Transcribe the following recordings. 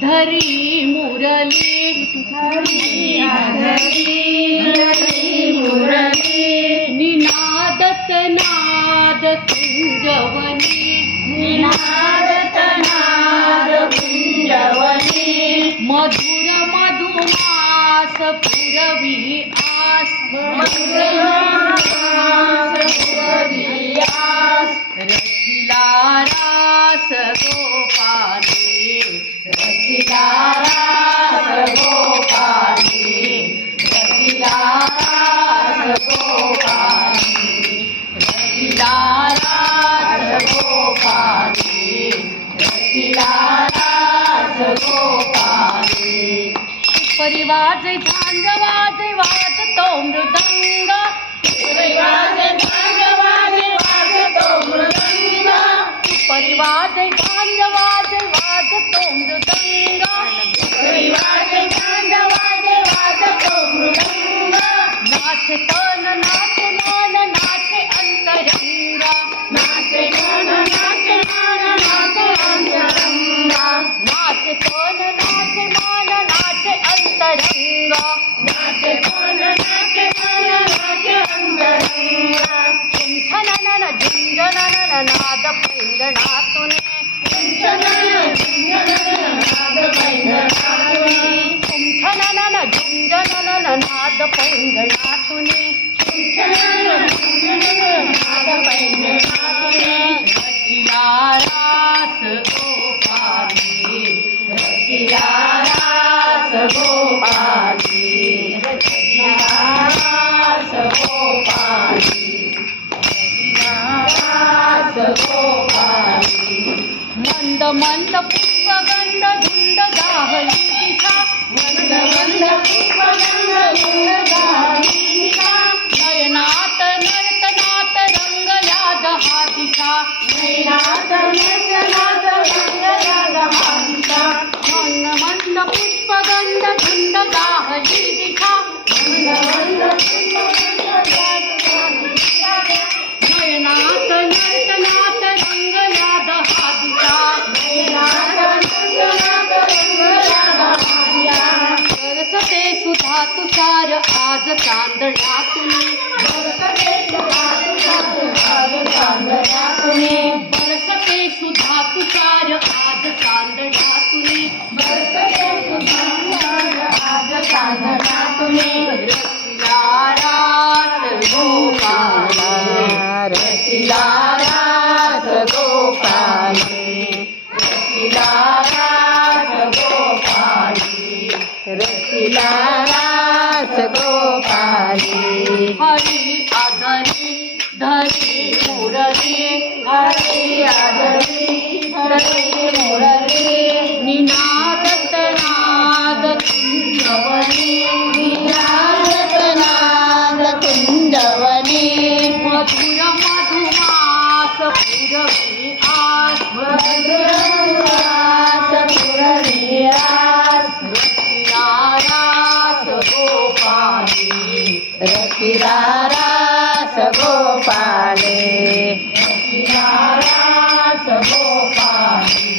धरी मुरली निनादत नाद कुंजवनी मधुर मधुमास पुरवी आस रचिला रास गोपाली रचिला रास गोपाली रचिला रास गोपाली रचिला रास गोपाली रचिला रास गोपाली परिवाज झांज वाजे वाजतो मृदंग परिवाज झांज वाजे वाजतो मृदंग परिवाज झांज वाजे वाजतो मृदंग परिवाज झांज वाजे वाजतो मृदंग नाचे तन नाचे मन नाचे अंतरंग नाचे तन नाचे मन नाचे अंतरंग नाचे तन नाचे मन नाचे अंतरंग नाचे तन नाचे मन नाचे अंतरंग झुंझनन झुंझनन नाद पैंजणातुने झुंझनन नाद पैंजणातुने झुंझनन झुंझनन नाद पैंजणातुने झुंझनन नाद पैंजणातुने रचिला रास गोपाली रचिला रास गोपाली रचिला रास गोपाली मंद मंद पुष्पगंध धुंद गाहली दिशा मंद मंद पुष्पगंध धुंद गाहली दिशा नयनात नर्तनात रंगल्या दहा दिशा नयनात नर्तनात रंगल्या दहा दिशा मंद मंद पुष्पगंध धुंद गाहली दिशा मंद मंद नयनात नर्तनात रंगल्या दहा दिशा बरसते सुधा तुषार आज चांदण्यातुनी बरसते सुधा तुषार आज चांदण्यातुनी बरसते आज चांदण्यातुनी रचिला रास गोपाली रचिला रास गोपाली रचिला रास गोपाली रचिला रास गोपाली हरी आदरी धरी मुरली हरी आदरी धरी मुरली निनादत नाद कुंजवनी निनादत नाद कुंजवनी मधुर मधुमास पुरवी आस मधुर मधुमास पुरवी आस रचिला रास गोपाली रचिला रास गोपाली रचिला रास गोपाली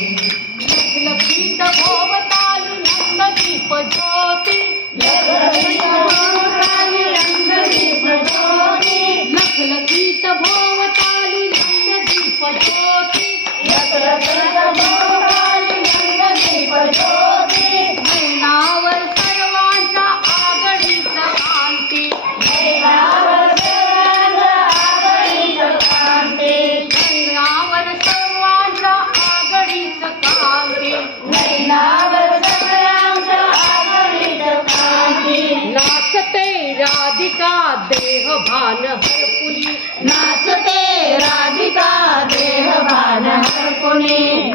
लखलखीत भोवताली नंददीप ज्योती लखलखीत भोवताली नंददीप ज्योती लखलखीत भोवताली नंददीप ज्योती लखलखीत भोवताली नंददीप ज्योती नयनावर सर्वांच्या आघडीच कांती नयनावर सर्वांच्या आघडीच कांती नयनावर सर्वांच्या आघडीच कांती नयनावर सर्वांच्या आघडीच कांती नाचते राधिका देह भान हरपुली नाचते राधिका देह भान हरपुली